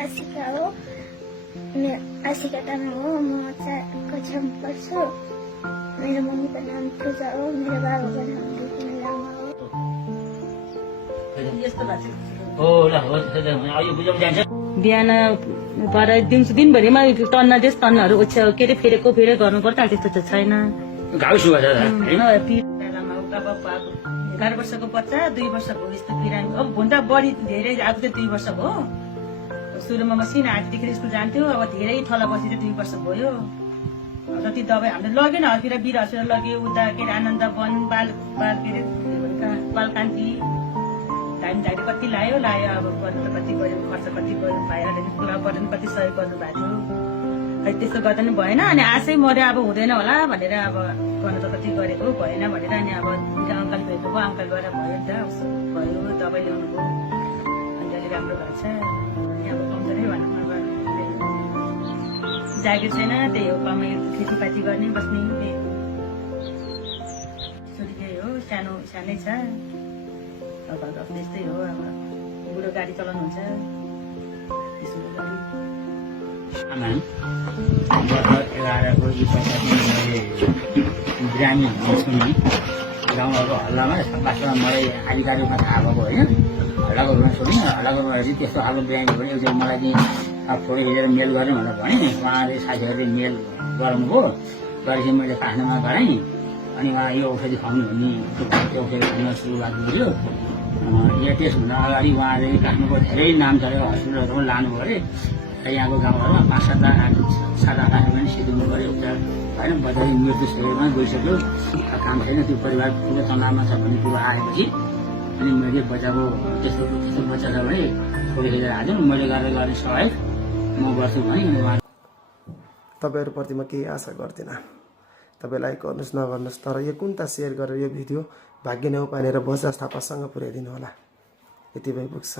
आशिका हो। आशिका तामाङ हो। म कक्षामा पढ्छु। मेरो मम्मीको नाम पूजा हो। मेरो बाबाको नाम रुकुम लामा हो। बिहान पर दिनभरिमा तन्ना त्यस तन्नाहरू ओछ्या के अरे फेरेको गर्नुपर्छ त्यस्तो चाहिँ छैन। 11 वर्षको बच्चा 2 वर्षको यस्तो बिरामी अब भन्दा बढी धेरै अब चाहिँ 2 वर्ष भयो। सुरुमा मसिना आजदेखि स्कुल जान्थ्यो अब धेरै थला बसी चाहिँ 2 वर्ष भयो। जति दबाई हामीले लगेन हस्पिटल वीर हस्पिटल लग्यो उता के अरे आनन्द वन बालकान्ति धाइम कति लायो अब गर्नु त कति गयो खर्च कति गयो भाइहरूले कति सहयोग गर्नु भएको थियो। खै त्यस्तो गर्दा नि भएन अनि आशै मर्यो अब हुँदैन होला भनेर अब गर्नु त कति गरेको भएन भनेर अनि अब अङ्कल भेट्नु भयो अङ्कल गएर भयो नि त भयो दबाई ल्याउनु भयो अनि अलि राम्रो भएको छ। अब कमजोरै भनौँ अब जागिर छैन त्यही हो कमाइ खेतीपाती गर्ने बस्ने त्यही छोरी त्यही हो सानै छ अब त्यस्तै हो। अब बुढो गाडी चलाउनुहुन्छ त्यसो गाडी बिरामी हुन्छु नि गाउँको हल्लामा वास्तवमा मलाई आधिकारिकमा थाहा भएको होइन। हल्लाको रूपमा छोडिनँ हल्लाको रूपमा चाहिँ त्यस्तो खालको बिरामी पनि एकचोटि मलाई चाहिँ अब फोटो खिचेर मेल गर्नु भनेर भने उहाँले साथीहरूले मेल गराउनुभयो। गरेपछि मैले काठमाडौँमा गराएँ अनि उहाँ यो औषधि खुवाउनु भन्ने त्यो औषधि खुवाउन सुरु गरिदियो। यो टेस्ट हुन अगाडि उहाँले काठमाडौँको धेरै नाम चलेको हस्पिटलहरू पनि लानुभयो अरे। यहाँको गाउँहरूमा 5-7 लाख 7-8 लाख पनि सिधुनु पऱ्यो उपचार होइन। बजारी मृत्यु शरीरमा गइसक्यो काम छैन त्यो परिवार ठुलो तनावमा छ भन्ने कुरो आएपछि अनि मैले बच्चाको त्यस्तो बच्चा छ भने फोटो खिचेर हाल्छु मैले गरेर गर्ने सहयोग म गर्छु भने उहाँ तपाईँहरूप्रति म केही आशा गर्दिनँ। तपाईँ लाइक गर्नुहोस् नगर्नुहोस् तर यो कुन्ता सेयर गरेर यो भिडियो भाग्य न्याउ पानेर बजाज थापासँग पुर्याइदिनु होला। यति भइ पुग्छ।